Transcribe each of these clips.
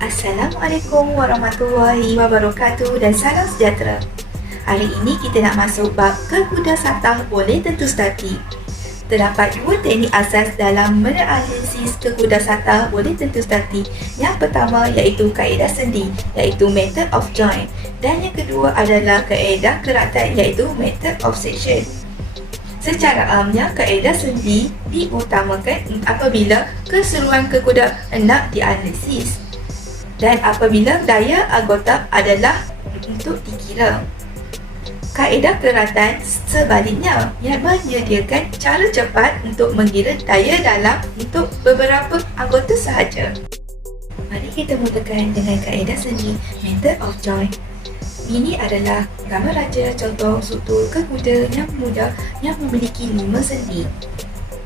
Assalamualaikum warahmatullahi wabarakatuh dan salam sejahtera. Hari ini kita nak masuk bab keguda satah boleh tentu statik. Terdapat dua teknik asas dalam menganalisis keguda satah boleh tentu statik. Yang pertama iaitu kaedah sendi, iaitu method of join, dan yang kedua adalah kaedah keratan, iaitu method of section. Secara amnya, kaedah sendi diutamakan apabila keseluruhan keguda hendak dianalisis dan apabila daya anggota adalah untuk dikira. Kaedah keratan sebaliknya, yang menyediakan cara cepat untuk mengira daya dalam untuk beberapa anggota sahaja. Mari kita mulakan dengan kaedah sendi, method of join. Ini adalah gambar raja contoh struktur keguda yang mudah yang memiliki 5 sendi.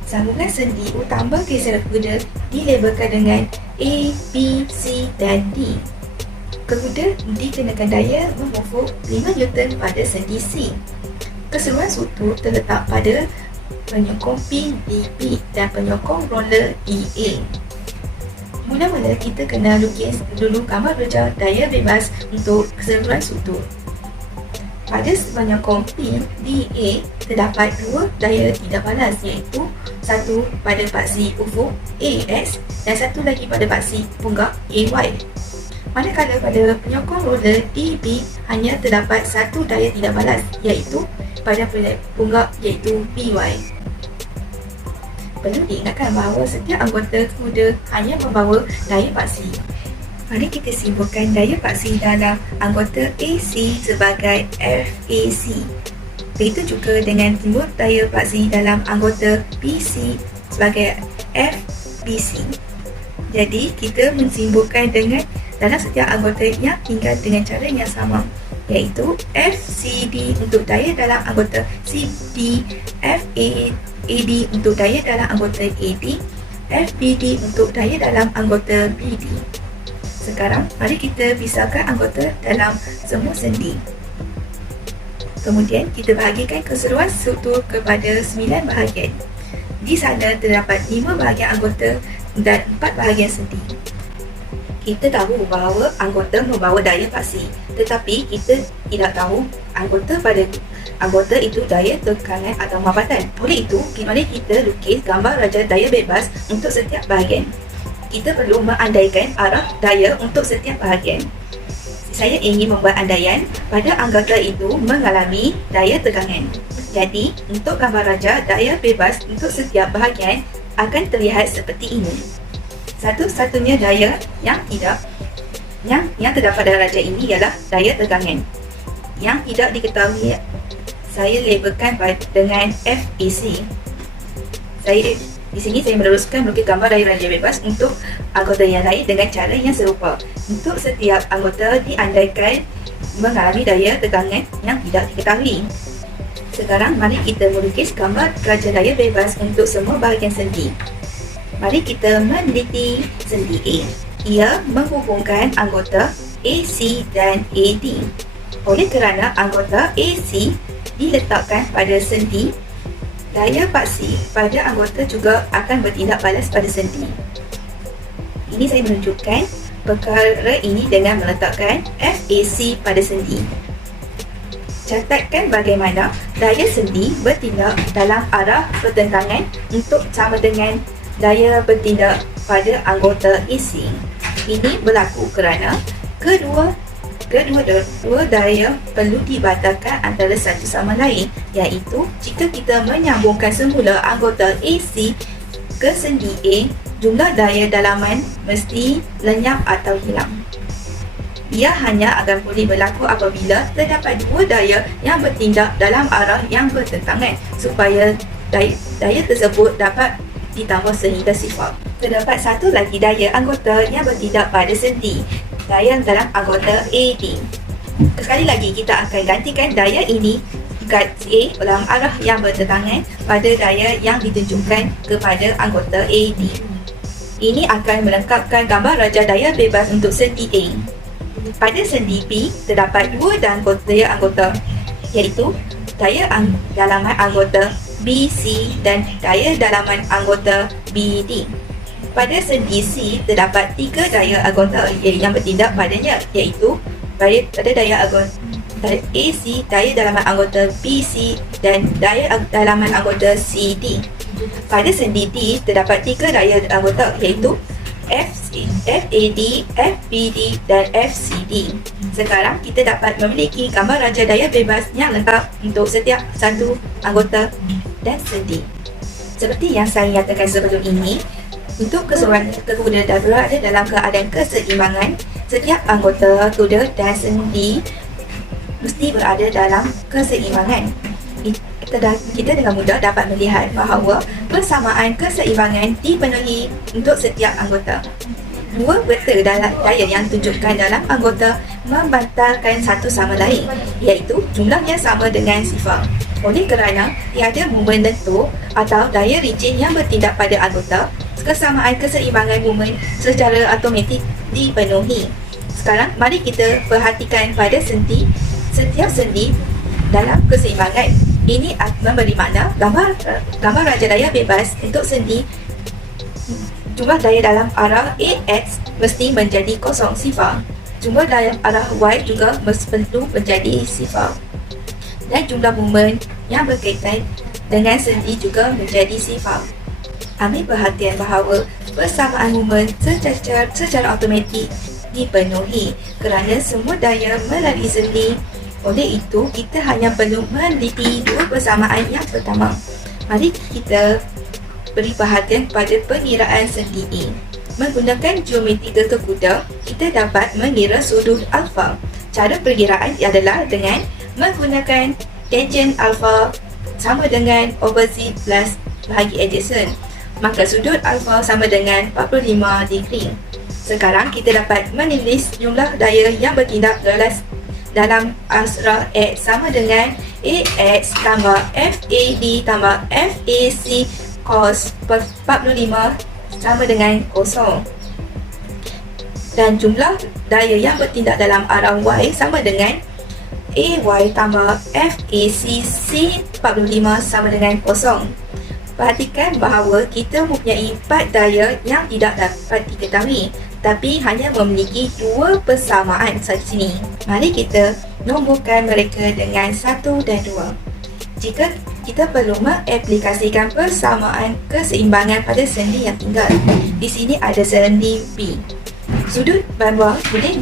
Sambungan sendi utama geseran keguda dilabelkan dengan A, B, C dan D. Keguda dikenakan daya memufuk 5 Newton pada sendi C. Keseluruhan struktur terletak pada penyokong pin DP dan penyokong roller DA. Mula-mula kita kena lukis dulu gambar raja daya bebas untuk keseluruhan struktur. Pada penyokong pin DA terdapat dua daya tidak balas, iaitu satu pada paksi ufuk AX dan satu lagi pada paksi punggak AY. Manakala pada penyokong roller DB hanya terdapat satu daya tidak balas, iaitu pada punggak iaitu BY. Perlu diingatkan bahawa setiap anggota keguda hanya membawa daya paksi. Mari kita simbolkan daya paksi dalam anggota AC sebagai FAC. Begitu juga dengan simbol daya paksi dalam anggota BC sebagai FBC. Jadi kita mensimbolkan dengan dalam setiap anggota yang tinggal dengan cara yang sama, iaitu FCD untuk daya dalam anggota CD, FAD untuk daya dalam anggota AD, FBD untuk daya dalam anggota BD. Sekarang mari kita pisahkan anggota dalam semua sendi. Kemudian kita bahagikan keseluruhan struktur kepada 9 bahagian. Di sana terdapat 5 bahagian anggota dan 4 bahagian sendi. Kita tahu bahawa anggota membawa daya paksi, tetapi kita tidak tahu anggota itu daya tekanan atau mabatan. Oleh itu, mari kita lukis gambar raja daya bebas untuk setiap bahagian. Kita perlu mengandaikan arah daya untuk setiap bahagian. Saya ingin membuat andaian pada anggota itu mengalami daya tegangan. Jadi, untuk gambar raja daya bebas untuk setiap bahagian akan terlihat seperti ini. Satu-satunya daya yang terdapat dalam raja ini ialah daya tegangan. Yang tidak diketahui saya labelkan dengan FAC. Di sini saya meneruskan melukis gambar daya raja bebas untuk anggota yang lain dengan cara yang serupa. Untuk setiap anggota diandaikan mengalami daya tegangan yang tidak diketahui. Sekarang mari kita melukis gambar raja daya bebas untuk semua bahagian sendi. Mari kita meneliti sendi A. Ia menghubungkan anggota AC dan AD. Oleh kerana anggota AC diletakkan pada sendi, daya paksi pada anggota juga akan bertindak balas pada sendi. Ini saya menunjukkan perkara ini dengan meletakkan FAC pada sendi. Catatkan bagaimana daya sendi bertindak dalam arah pertentangan untuk sama dengan daya bertindak pada anggota AC. Ini berlaku kerana kedua daya perlu dibatalkan antara satu sama lain, iaitu jika kita menyambungkan semula anggota AC ke sendi A, jumlah daya dalaman mesti lenyap atau hilang. Ia hanya akan boleh berlaku apabila terdapat dua daya yang bertindak dalam arah yang bertentangan supaya daya tersebut dapat ditambah sehingga sifar. Terdapat satu lagi daya anggota yang bertindak pada sendi, daya dalam anggota AD. Sekali lagi kita akan gantikan daya ini kat A dalam arah yang bertentangan pada daya yang ditunjukkan kepada anggota AD. Ini akan melengkapkan gambar raja daya bebas untuk sendi A. Pada sendi B terdapat dua daya anggota, iaitu daya dalaman anggota BC dan daya dalaman anggota BD. Pada sendi C terdapat 3 daya anggota yang bertindak padanya, iaitu pada daya anggota AC, daya dalaman anggota BC dan daya dalaman anggota CD. Pada sendi D terdapat 3 daya anggota, iaitu FAD, FBD dan FCD. Sekarang kita dapat memiliki gambar raja daya bebas yang lengkap untuk setiap satu anggota dan sendi. Seperti yang saya nyatakan sebelum ini, untuk keseluruhan kuda dan berada dalam keadaan keseimbangan, setiap anggota kuda dan sendi mesti berada dalam keseimbangan. Kita dengan mudah dapat melihat bahawa persamaan keseimbangan dipenuhi untuk setiap anggota. Dua vektor daya yang ditunjukkan dalam anggota membantalkan satu sama lain, iaitu jumlahnya sama dengan sifar. Oleh kerana tiada momen lentur atau daya licin yang bertindak pada anggota, kesamaan keseimbangan momen secara automatik dipenuhi. Sekarang mari kita perhatikan pada sendi. Setiap sendi dalam keseimbangan ini memberi makna gambar raja daya bebas untuk sendi. Jumlah daya dalam arah AX mesti menjadi kosong sifar. Jumlah dalam arah Y juga perlu menjadi sifar. Dan jumlah momen yang berkaitan dengan sendi juga menjadi sifar. Ambil perhatian bahawa persamaan momen secara automatik dipenuhi kerana semua daya melalui sendi. Oleh itu, kita hanya perlu meneliti dua persamaan yang pertama. Mari kita beri perhatian pada pengiraan sendi E. Menggunakan geometri gerakan kuda, kita dapat mengira sudut alfa. Cara perkiraan adalah dengan menggunakan tangent alfa sama dengan opposite plus bahagi adjacent. Maka sudut alfa sama dengan 45 degree. Sekarang kita dapat menulis jumlah daya yang bertindak dalam asra X sama dengan AX tambah FAD tambah FAC cos 45 sama dengan kosong. Dan jumlah daya yang bertindak dalam arah Y sama dengan AY tambah FAC sin 45 sama dengan kosong. Perhatikan bahawa kita mempunyai 4 daya yang tidak dapat diketahui, tapi hanya memiliki 2 persamaan sahaja sini. Mari kita nomborkan mereka dengan 1 dan 2. Jika kita perlu mengaplikasikan persamaan keseimbangan pada sendi yang tinggal, di sini ada sendi B. Sudut bawah boleh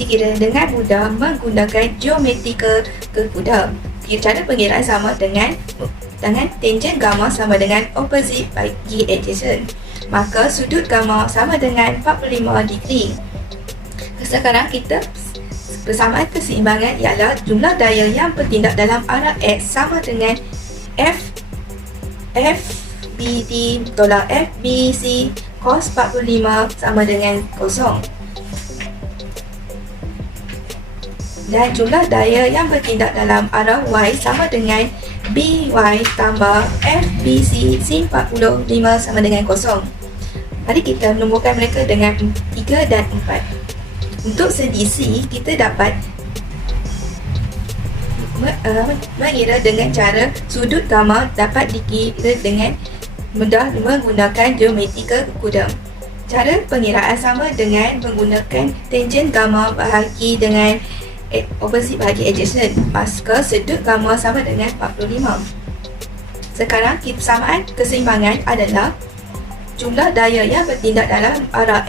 dikira dengan mudah menggunakan geometri kuda. Cara pengiraan sama dengan tangent gamma sama dengan opposite bagi adjacent. Maka sudut gamma sama dengan 45 degree. Sekarang kita persamaan keseimbangan ialah jumlah daya yang bertindak dalam arah X sama dengan FBD tolak FBC cos 45 sama dengan kosong. Dan jumlah daya yang bertindak dalam arah Y sama dengan BY tambah FBC sin 45 sama dengan kosong. Mari kita nomborkan mereka dengan 3 dan 4. Untuk sendi C, kita dapat mengira dengan cara sudut gamma dapat dikira dengan mudah menggunakan geometri kuda. Cara pengiraan sama dengan menggunakan tangent gamma bahagi dengan opposite bahagi adjacent. Maka sudut gamma sama dengan 45. Sekarang persamaan keseimbangan adalah jumlah daya yang bertindak dalam arah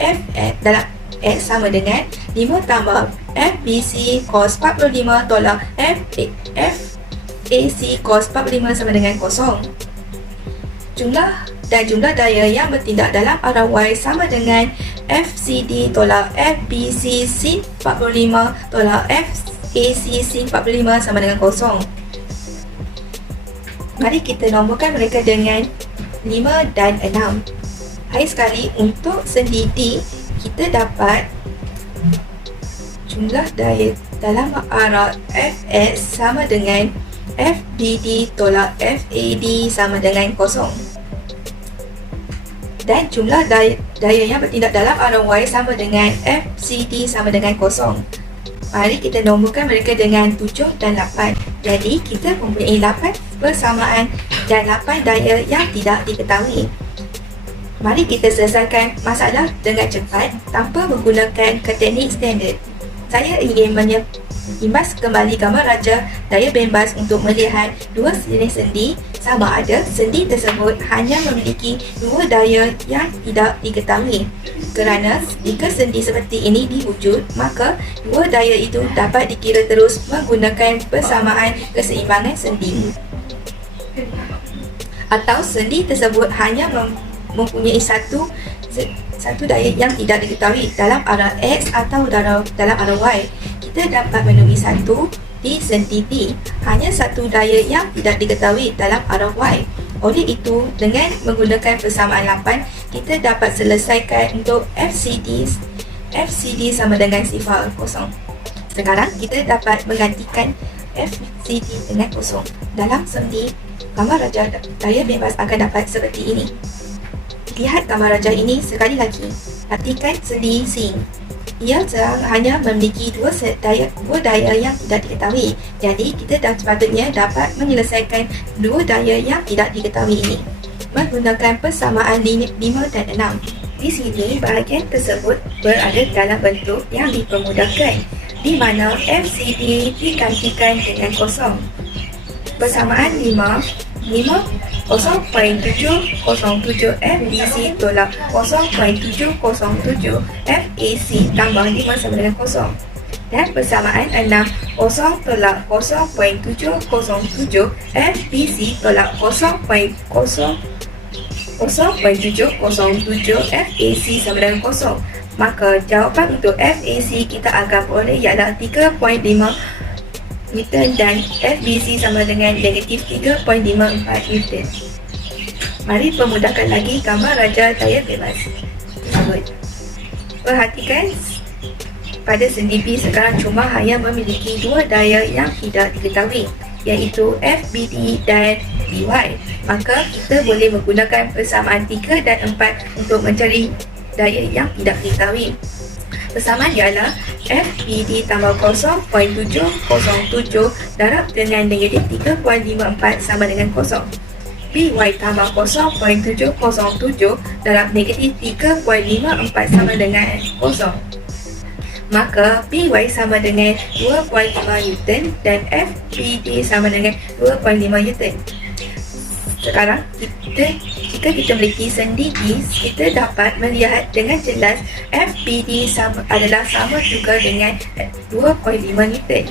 dalam X sama dengan 5 tambah FBC cos 45 tolak FAC cos 45 sama dengan kosong. Jumlah daya yang bertindak dalam arah Y sama dengan FCD tolak FBC sin 45 tolak FAC sin 45 sama dengan kosong. Mari kita nomborkan mereka dengan 5 dan 6. Hari sekali untuk sendi D, kita dapat jumlah daya dalam arah Fx sama dengan FBD tolak FAD sama dengan kosong. Dan jumlah daya yang bertindak dalam arah Y sama dengan FCD sama dengan kosong. Mari kita nomborkan mereka dengan 7 dan 8. Jadi kita mempunyai 8 persamaan dan 8 daya yang tidak diketahui. Mari kita selesaikan masalah dengan cepat tanpa menggunakan teknik standard. Saya ingin menyimas kembali gambar raja daya bebas untuk melihat dua jenis sendi sama ada sendi tersebut hanya memiliki dua daya yang tidak diketahui. Kerana jika sendi seperti ini diwujud, maka dua daya itu dapat dikira terus menggunakan persamaan keseimbangan sendi. Atau sendi tersebut hanya mempunyai satu daya yang tidak diketahui dalam arah X atau dalam arah Y. Kita dapat menemui satu di sendi D, hanya satu daya yang tidak diketahui dalam arah Y. Oleh itu, dengan menggunakan persamaan 8, kita dapat selesaikan untuk FCD sama dengan sifar kosong. Sekarang kita dapat menggantikan FCD dengan kosong. Dalam sendi, gambar raja daya bebas akan dapat seperti ini. Lihat gambar raja ini sekali lagi. Perhatikan sendi C. Ia hanya memiliki dua daya yang tidak diketahui. Jadi, kita sepatutnya dapat menyelesaikan dua daya yang tidak diketahui ini menggunakan persamaan 5 dan 6. Di sini, bahagian tersebut berada dalam bentuk yang dipermudahkan, di mana FCD digantikan dengan kosong. Persamaan 0.707 FBC tolak 0.707 FAC tambah 5 sama dengan kosong. Dan persamaan 6 0 tolak 0.707 FBC tolak 0.707 FAC sama dengan kosong. Maka jawapan untuk FAC kita akan peroleh ialah 3.5 Newton dan FBC sama dengan negatif 3.54 Newton. Mari permudahkan lagi gambar raja daya bebas tersebut. Perhatikan pada sendi B sekarang cuma hanya memiliki dua daya yang tidak diketahui, iaitu FBD dan BY. Maka kita boleh menggunakan persamaan 3 dan 4 untuk mencari daya yang tidak diketahui. Persamaan ialah FBD tambah 0.707 darab dengan negatif 3.54 sama dengan kosong. BY tambah 0.707 darab negatif 3.54 sama dengan kosong. Maka BY sama dengan 2.5 Newton dan FBD sama dengan 2.5 Newton. Sekarang jika kita memiliki sendi D, kita dapat melihat dengan jelas FBD adalah sama juga dengan 2.5 Newton.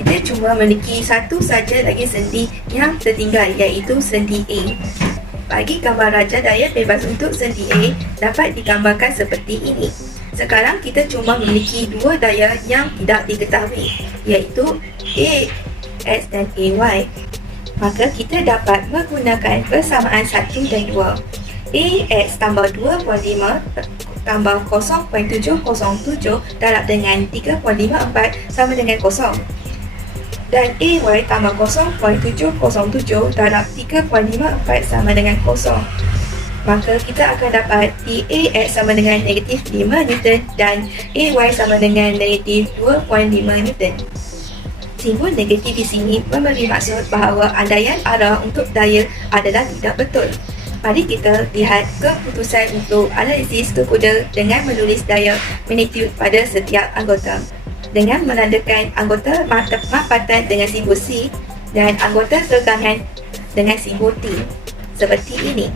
Kita cuma memiliki satu saja lagi sendi yang tertinggal, iaitu sendi A. Bagi gambar raja daya bebas untuk sendi A dapat digambarkan seperti ini. Sekarang kita cuma memiliki dua daya yang tidak diketahui, iaitu AX dan AY. Maka kita dapat menggunakan persamaan 1 dan 2. AX tambah 2.5 tambah 0.707 darab dengan 3.54 sama dengan kosong. Dan AY tambah 0.707 darab 3.54 sama dengan kosong. Maka kita akan dapat AX sama dengan negatif 5 Newton dan AY sama dengan negatif 2.5 Newton. Simbol negatif di sini memberi maksud bahawa andaian arah untuk daya adalah tidak betul. Mari kita lihat keputusan untuk analisis kekuda dengan menulis daya magnitude pada setiap anggota. Dengan menandakan anggota mapatan dengan simbol C dan anggota tegangan dengan simbol T. Seperti ini.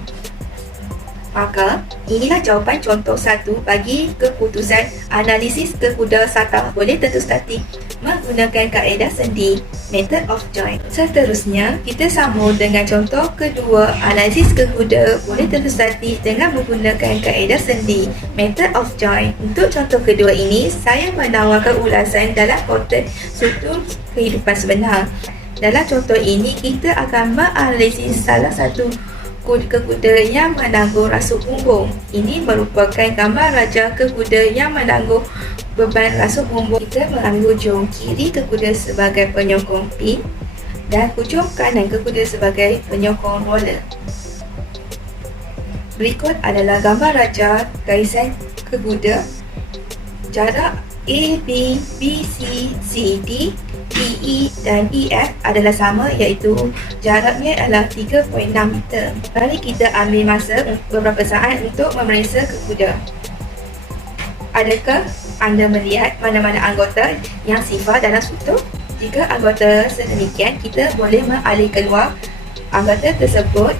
Maka, inilah jawapan contoh 1 bagi keputusan analisis kekuda satah boleh tentu statik menggunakan kaedah sendi, method of joint. Seterusnya, kita sambung dengan contoh kedua, analisis kekuda boleh tentu statik dengan menggunakan kaedah sendi, method of joint. Untuk contoh kedua ini, saya menawarkan ulasan dalam konteks struktur kehidupan sebenar. Dalam contoh ini, kita akan menganalisis salah satu kekuda yang menanggung rasuk punggung. Ini merupakan gambar raja kekuda yang menanggung beban rasuk punggung. Kita mengambil hujung kiri kekuda sebagai penyokong pin dan hujung kanan kekuda sebagai penyokong roller. Berikut adalah gambar raja garisan kekuda. Jarak A, B, B, C, C, D DE dan EF adalah sama, iaitu jaraknya adalah 3.6 meter. Mari kita ambil masa beberapa saat untuk memeriksa ke kuda. Adakah anda melihat mana-mana anggota yang sifar dalam struktur? Jika anggota sedemikian, kita boleh mengalih keluar anggota tersebut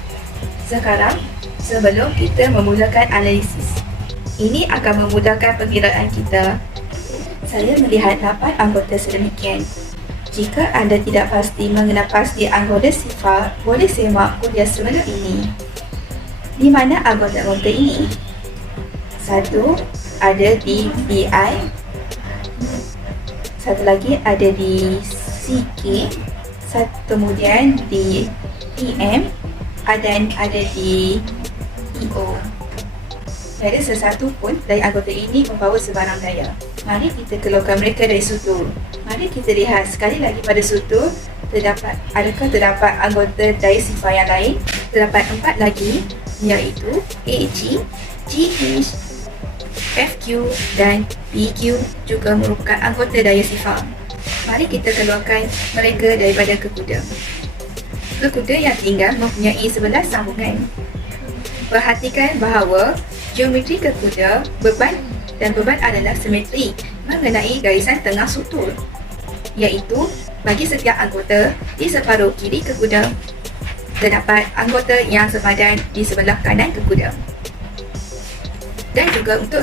sekarang sebelum kita memulakan analisis. Ini akan memudahkan pengiraan kita. Saya melihat 8 anggota sedemikian. Jika anda tidak pasti mengenal pasti anggota sifar, boleh semak kuliah sebelum ini. Di mana anggota-anggota ini? Satu ada di BI, satu lagi ada di CK, kemudian di PM, dan ada di EO. Tiada sesuatu pun dari anggota ini membawa sebarang daya. Mari kita keluarkan mereka dari struktur. Mari kita lihat sekali lagi pada struktur, adakah terdapat anggota daya sifar yang lain? Terdapat 4 lagi, iaitu AG, GH, FQ dan PQ juga merupakan anggota daya sifar. Mari kita keluarkan mereka daripada kekuda. Kekuda yang tinggal mempunyai 11 sambungan. Perhatikan bahawa geometri kekuda, beban adalah simetri mengenai garisan tengah struktur, iaitu bagi setiap anggota di separuh kiri kekuda, terdapat anggota yang sepadan di sebelah kanan kekuda. Dan juga untuk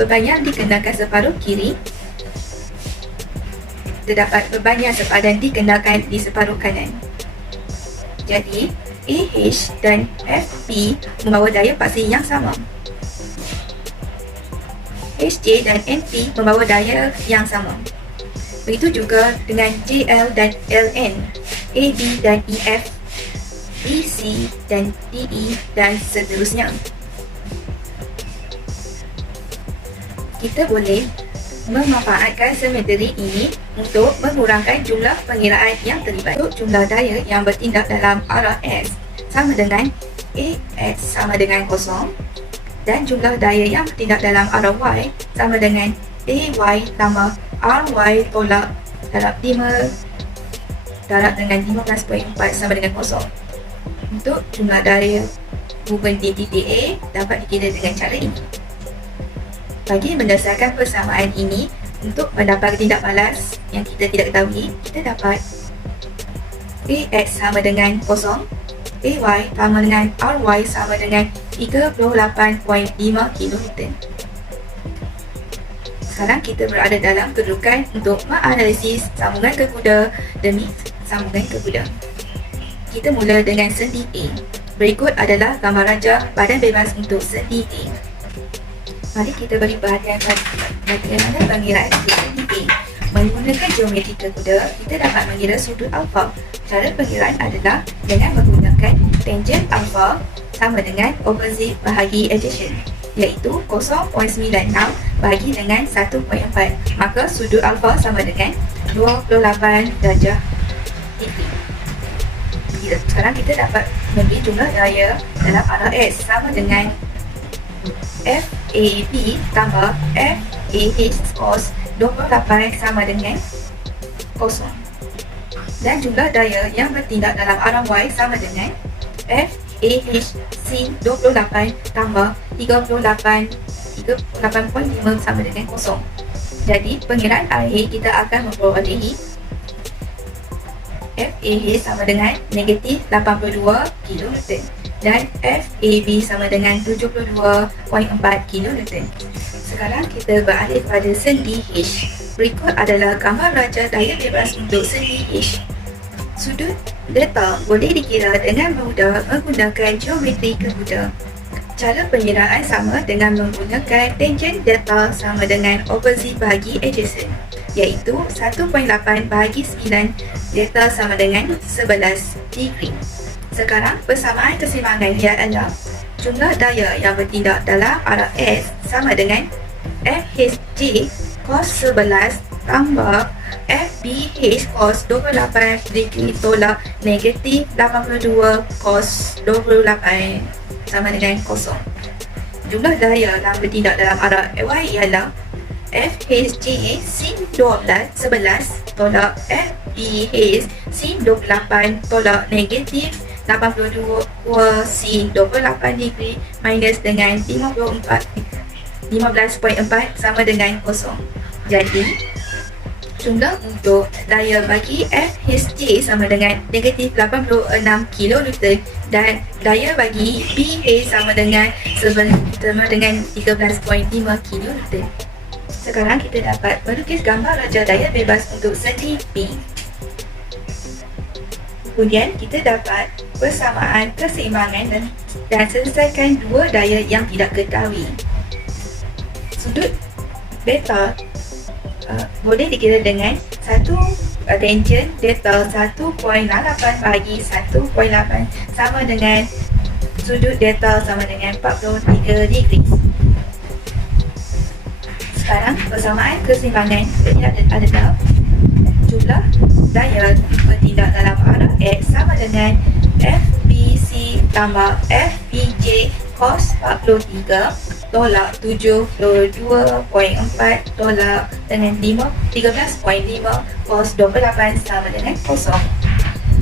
beban yang dikenakan separuh kiri, terdapat beban yang sepadan dikenakan di separuh kanan. Jadi, AH dan FP membawa daya paksi yang sama. HJ dan NP membawa daya yang sama. Begitu juga dengan JL dan LN, AB dan EF, BC dan DE dan seterusnya. Kita boleh memanfaatkan simetri ini untuk mengurangkan jumlah pengiraan yang terlibat. Untuk jumlah daya yang bertindak dalam arah S sama dengan AX sama dengan 0, dan jumlah daya yang bertindak dalam arah Y sama dengan AY tambah RY tolak darab 5 darab dengan 15.4 sama dengan 0. Untuk jumlah daya movement di titik A dapat dikira dengan cara ini. Bagi berdasarkan persamaan ini, untuk mendapat tindak balas yang kita tidak ketahui, kita dapat AX sama dengan 0, AY sama dengan RY sama dengan 38.5 kN. Sekarang kita berada dalam kedudukan untuk menganalisis sambungan kekuda demi sambungan kekuda. Kita mula dengan sendi A. Berikut adalah gambar rajah badan bebas untuk sendi A. Mari kita beri perhatian bagaimana pengiraan sendi A. Menggunakan geometri kekuda, kita dapat mengira sudut alfa. Cara pengiraan adalah dengan menggunakan tangent alfa sama dengan opposite bahagi adjacent, iaitu 0.96 bahagi dengan 1.4. Maka sudut alfa sama dengan 28 darjah degree. Sekarang kita dapat memberi jumlah daya dalam arah S sama dengan FAB tambah FAH cos 28 sama dengan 0. Dan jumlah daya yang bertindak dalam arah Y sama dengan FAH sin 28 tambah 38.5 sama dengan 0. Jadi pengiraan akhir kita akan memperolehi FAH sama dengan negatif 82 kN dan FAB sama dengan 72.4 kN. Sekarang kita beralih pada sendi H. Berikut adalah gambar rajah daya bebas untuk sendi H. Sudut delta boleh dikira dengan mudah menggunakan geometri kekuda. Cara pengiraan sama dengan menggunakan tangent delta sama dengan opposite bahagi adjacent, iaitu 1.8 bahagi 9 delta sama dengan 11 degree. Sekarang persamaan keseimbangan ialah jumlah daya yang bertindak dalam arah S sama dengan FHJ cos 11 tambah FBH cos 28 degree tolak negatif 82 cos 28 sama dengan 0. Jumlah daya yang bertindak dalam arah Y ialah FHJ sin 11 tolak FBH sin 28 tolak negatif 82 sin 28 degree minus dengan 15.4 sama dengan kosong. Jadi jumlah untuk daya bagi FHJ sama dengan negatif 86 kilonewton dan daya bagi BH sama dengan 13.5 kilonewton. Sekarang kita dapat melukis gambar raja daya bebas untuk sendi B. Kemudian kita dapat persamaan keseimbangan dan selesaikan dua daya yang tidak ketahui. Sudut beta boleh dikira dengan satu tangent delta 1.8 bagi 1.8 sama dengan sudut delta sama dengan 43 degree. Sekarang persamaan keseimbangan adalah jumlah daya bertindak dalam arah X sama dengan FBC tambah FBJ cos 43 tolak 72.4 tolak dengan 13.5 cos 28 sama dengan kosong.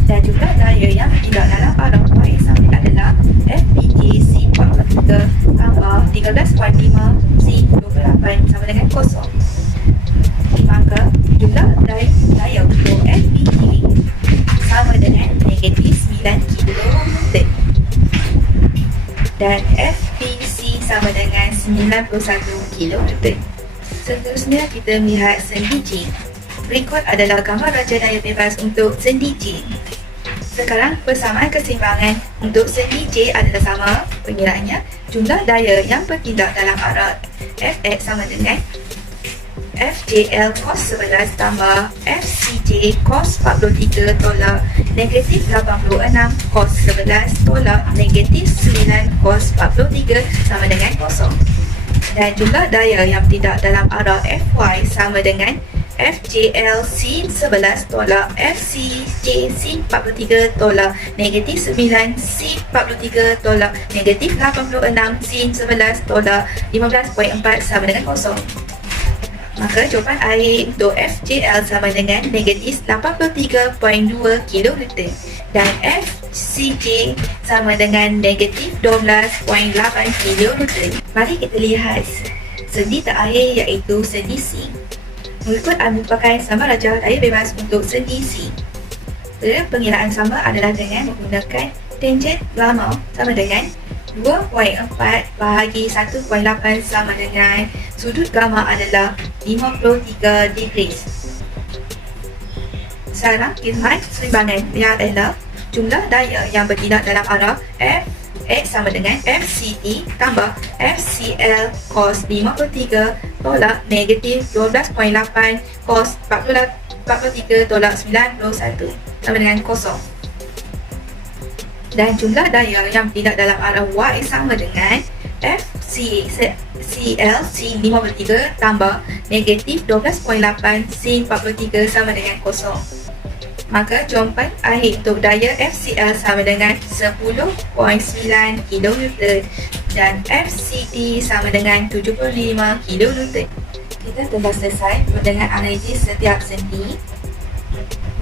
Dan jumlah daya yang bertindak dalam arah Y sama adalah FBJ sin 43 tambah 13.5 sin 28 sama dengan kosong. Maka jumlah daya untuk FBJ sama dengan negatif 9 kilonewton dan FBC sama dengan 91 kilonewton. Seterusnya kita melihat sendi J. Berikut adalah gambar raja daya bebas untuk sendi J. Sekarang persamaan keseimbangan untuk sendi J adalah sama. Pengiraannya jumlah daya yang bertindak dalam arah Fx sama dengan FJL cos 11 tambah FCJ cos 43 tolak negatif 86 cos 11 tolak negatif 9 cos 43 sama dengan kosong. Dan jumlah daya yang bertindak dalam arah FY sama dengan FJL sin 11 tolak FCJ sin 43 tolak negatif 9 sin 43 tolak negatif 86 sin 11 tolak 15.4 sama dengan kosong. Maka jawapan air untuk FJL sama dengan negatif 83.2 kilonewton dan FCJ sama dengan negatif 12.8 kilonewton. Mari kita lihat sendi terakhir iaitu sendi C. Mengikut merupakan sama raja daya bebas untuk sendi C. Pengiraan sama adalah dengan menggunakan tangent lama sama dengan 2.4 bahagi 1.8 sama dengan sudut gamma adalah 53 degrees. Sekarang kita lihat seimbangan yang adalah jumlah daya yang bertindak dalam arah Fx sama dengan FCT tambah FCL cos 53 tolak negatif 12.8 cos 43 tolak 91 sama dengan kosong. Dan jumlah daya yang bertindak dalam arah Y sama dengan FCL sin 53 tambah negatif 12.8 sin 43 sama dengan kosong. Maka jawapan akhir untuk daya FCL sama dengan 10.9 kilonewton dan FCT sama dengan 75 kilonewton. Kita telah selesai dengan analisis setiap sendi.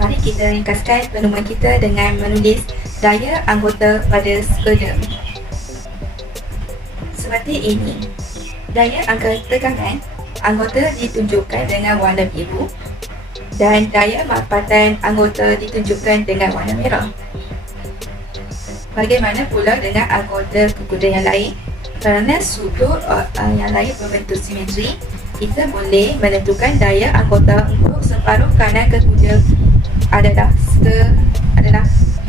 Mari kita ringkaskan penemuan kita dengan menulis daya anggota pada skeda. Seperti ini. Daya angka tekanan anggota ditunjukkan dengan warna biru dan daya mapatan anggota ditunjukkan dengan warna merah. Bagaimana pula dengan anggota kekuda yang lain? Kerana sudut yang lain berbentuk simetri, kita boleh menentukan daya anggota untuk separuh kanan kekuda adalah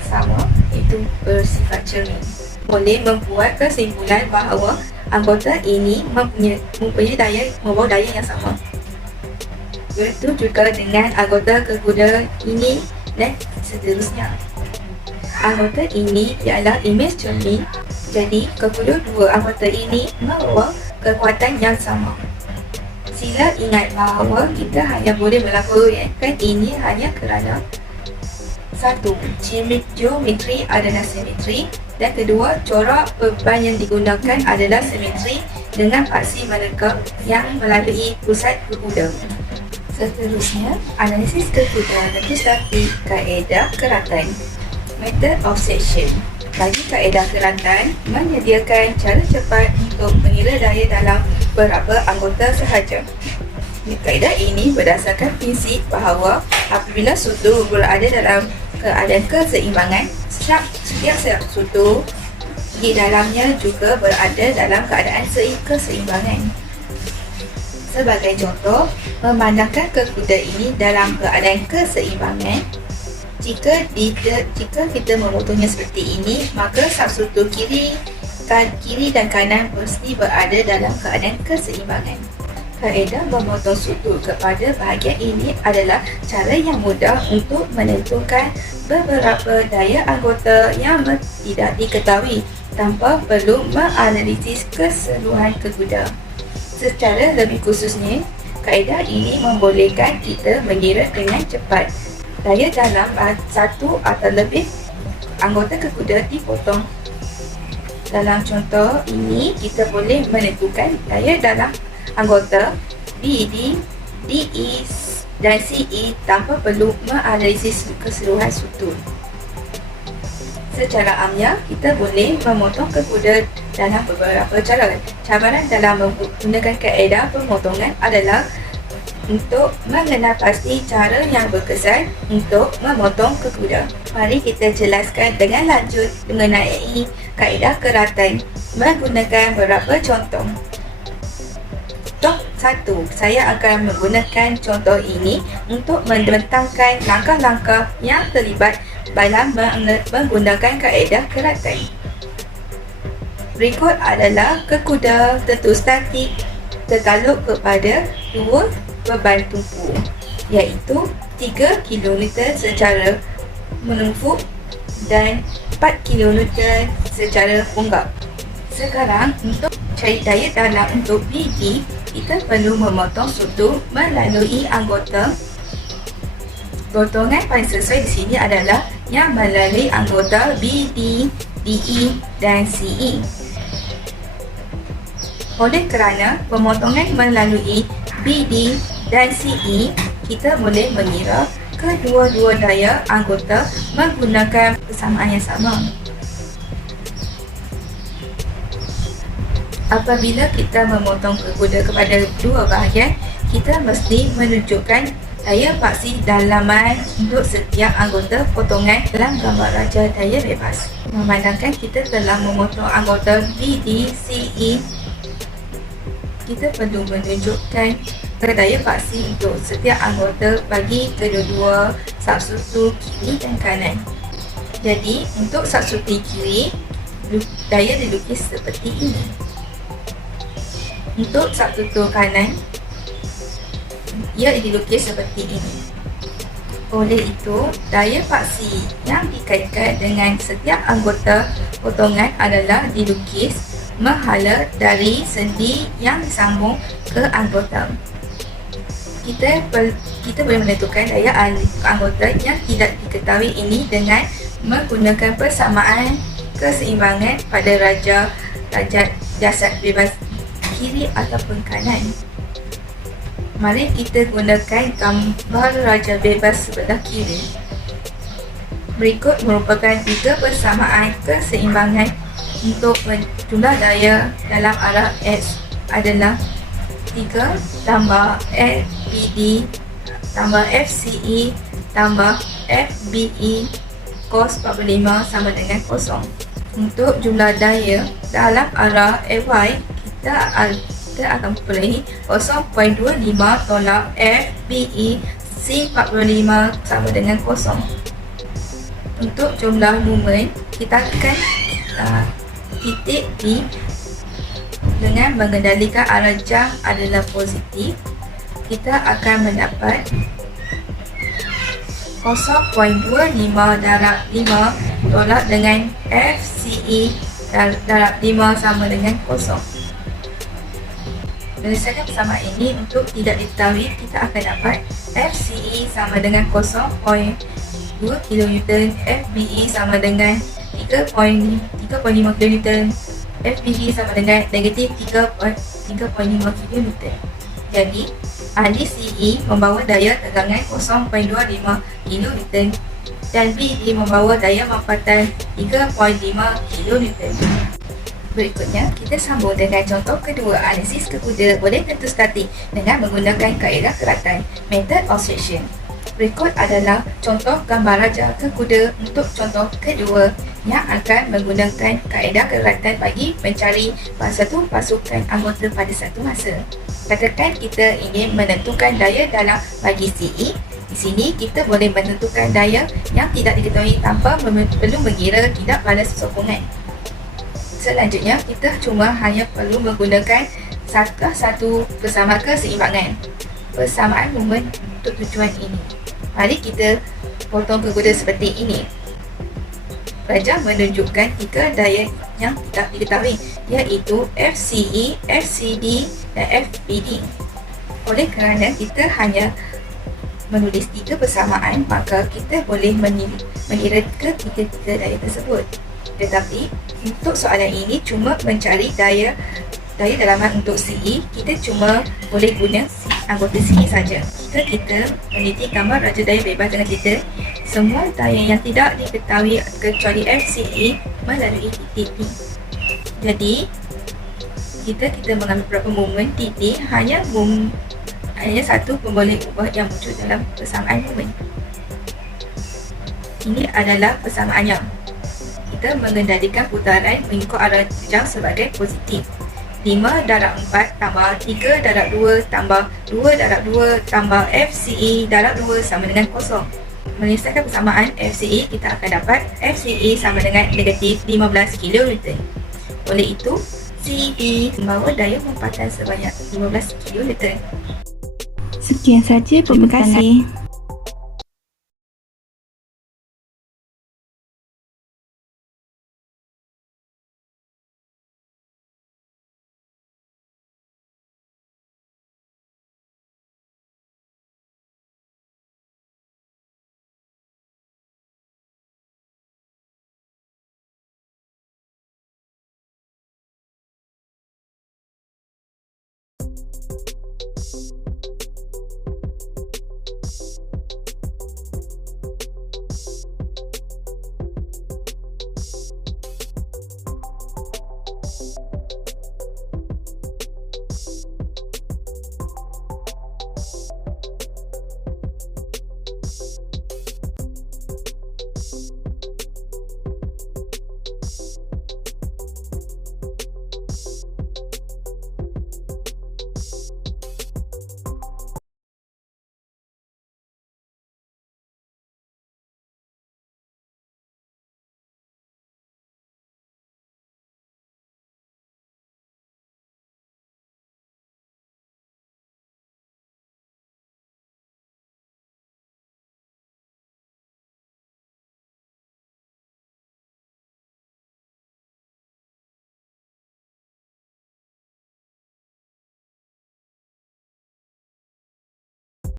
sama, iaitu bersifat cermin. Boleh membuat kesimpulan bahawa anggota ini mempunyai daya membawa daya yang sama. Begitu juga dengan anggota kekuda ini dan seterusnya. Anggota ini ialah imej cermin, jadi kekuda dua anggota ini membawa kekuatan yang sama. Sila ingat bahawa kita hanya boleh melakukan ini hanya kerana satu, geometri adalah simetri dan kedua, corak beban yang digunakan adalah simetri dengan paksi menekap yang melalui pusat kekuda. Seterusnya, analisis kekuda tentu statik kaedah keratan. Method of section. Bagi kaedah keratan, menyediakan cara cepat untuk mengira daya dalam beberapa anggota sahaja. Kaedah ini berdasarkan prinsip bahawa apabila sutu berada dalam keadaan keseimbangan, setiap sutu di dalamnya juga berada dalam keadaan keseimbangan. Sebagai contoh, memandangkan kekuda ini dalam keadaan keseimbangan, jika kita memotongnya seperti ini, maka subsutu kiri dan kanan mesti berada dalam keadaan keseimbangan. Kaedah memotong sutu kepada bahagian ini adalah cara yang mudah untuk menentukan beberapa daya anggota yang tidak diketahui tanpa perlu menganalisis keseluruhan kekuda. Secara lebih khususnya, kaedah ini membolehkan kita mengira dengan cepat daya dalam satu atau lebih anggota kekuda dipotong. Dalam contoh ini, kita boleh menentukan daya dalam anggota BD, DE dan CE tanpa perlu menganalisis keseluruhan sutu. Secara amnya, kita boleh memotong kekuda dalam beberapa cara. Cabaran dalam menggunakan kaedah pemotongan adalah untuk mengenal pasti cara yang berkesan untuk memotong kekuda. Mari kita jelaskan dengan lanjut mengenai kaedah keratan menggunakan beberapa contoh. Contoh 1, saya akan menggunakan contoh ini untuk membentangkan langkah-langkah yang terlibat dalam menggunakan kaedah keratan. Berikut adalah kekuda tentu statik tertaluk kepada dua beban tumpu, iaitu 3 kN secara menumpuk dan 4 kN secara punggap. Sekarang, untuk cari daya dalam untuk BD, kita perlu memotong sutu melalui anggota. Potongan paling sesuai di sini adalah yang melalui anggota BD, DE dan CE. Oleh kerana pemotongan melalui BD dan CE, kita boleh mengira kedua-dua daya anggota menggunakan persamaan yang sama. Apabila kita memotong kekuda kepada dua bahagian, kita mesti menunjukkan daya paksi dalaman untuk setiap anggota potongan dalam gambar raja daya bebas. Memandangkan kita telah memotong anggota BD, CE, kita perlu menunjukkan daya paksi untuk setiap anggota bagi kedua-dua subsutu kiri dan kanan. Jadi, untuk subsutu kiri, daya dilukis seperti ini. Untuk subsutu kanan, ia dilukis seperti ini. Oleh itu, daya paksi yang dikaitkan dengan setiap anggota potongan adalah dilukis menghala dari sendi yang disambung ke anggota. Kita boleh menentukan daya anggota yang tidak diketahui ini dengan menggunakan persamaan keseimbangan pada jasad bebas kiri ataupun kanan. Mari kita gunakan gambar raja bebas sebelah kiri. Berikut merupakan 3 persamaan keseimbangan untuk jumlah daya dalam arah X adalah 3 tambah FBD tambah FCE tambah FBE cos 45 sama dengan kosong. Untuk jumlah daya dalam arah FY, kita akan mempunyai 0.25 tolak FBE sin 45 sama dengan kosong. Untuk jumlah momen, kita akan titik D dengan mengendalikan arah jam adalah positif, kita akan mendapat 0.25 darab 5 tolak dengan FCE darab 5 sama dengan kosong. Berdasarkan persamaan ini, untuk tidak diketahui, kita akan dapat FCE sama dengan 0.2 kN, FBE sama dengan 3.5 kN, FBD sama dengan negatif 3.5 kN. Jadi, ahli CE membawa daya tegangan 0.25 kN dan BD membawa daya mampatan 3.5 kN. Berikutnya, kita sambung dengan contoh kedua analisis kekuda boleh tentu statik dengan menggunakan kaedah keratan, method oscillation. Berikut adalah contoh gambar raja kekuda untuk contoh kedua yang akan menggunakan kaedah keratan bagi mencari satu pasukan anggota pada satu masa. Katakan kita ingin menentukan daya dalam bagi CE. Di sini kita boleh menentukan daya yang tidak diketahui tanpa perlu mengira tidak balas sokongan. Selanjutnya, kita cuma hanya perlu menggunakan satu persamaan keseimbangan. Persamaan momen untuk tujuan ini. Mari kita potong kekuda seperti ini. Raja menunjukkan 3 daya yang tidak diketahui, iaitu FCE, FCD dan FBD. Oleh kerana kita hanya menulis 3 persamaan, maka kita boleh mengira ketiga daya tersebut. Tetapi untuk soalan ini cuma mencari daya dalaman untuk CE, kita cuma boleh guna anggota CE saja. Jika kita meneliti gambar raja daya bebas dengan kita, semua daya yang tidak diketahui kecuali FCE melalui titik P. Jadi, kita mengambil beberapa momen titik, hanya satu pun boleh ubah yang muncul dalam persamaan momen. Ini adalah persamaannya. Kita mengendalikan putaran mengikut arah jam sebagai positif. 5 darab 4 tambah 3 darab 2 tambah 2 darab 2 tambah FCE darab 2 sama dengan kosong. Menyelesaikan persamaan FCE, kita akan dapat FCE sama dengan negatif 15 kN. Oleh itu, CB membawa daya mampatan sebanyak 15 kN. Sekian saja, terima kasih.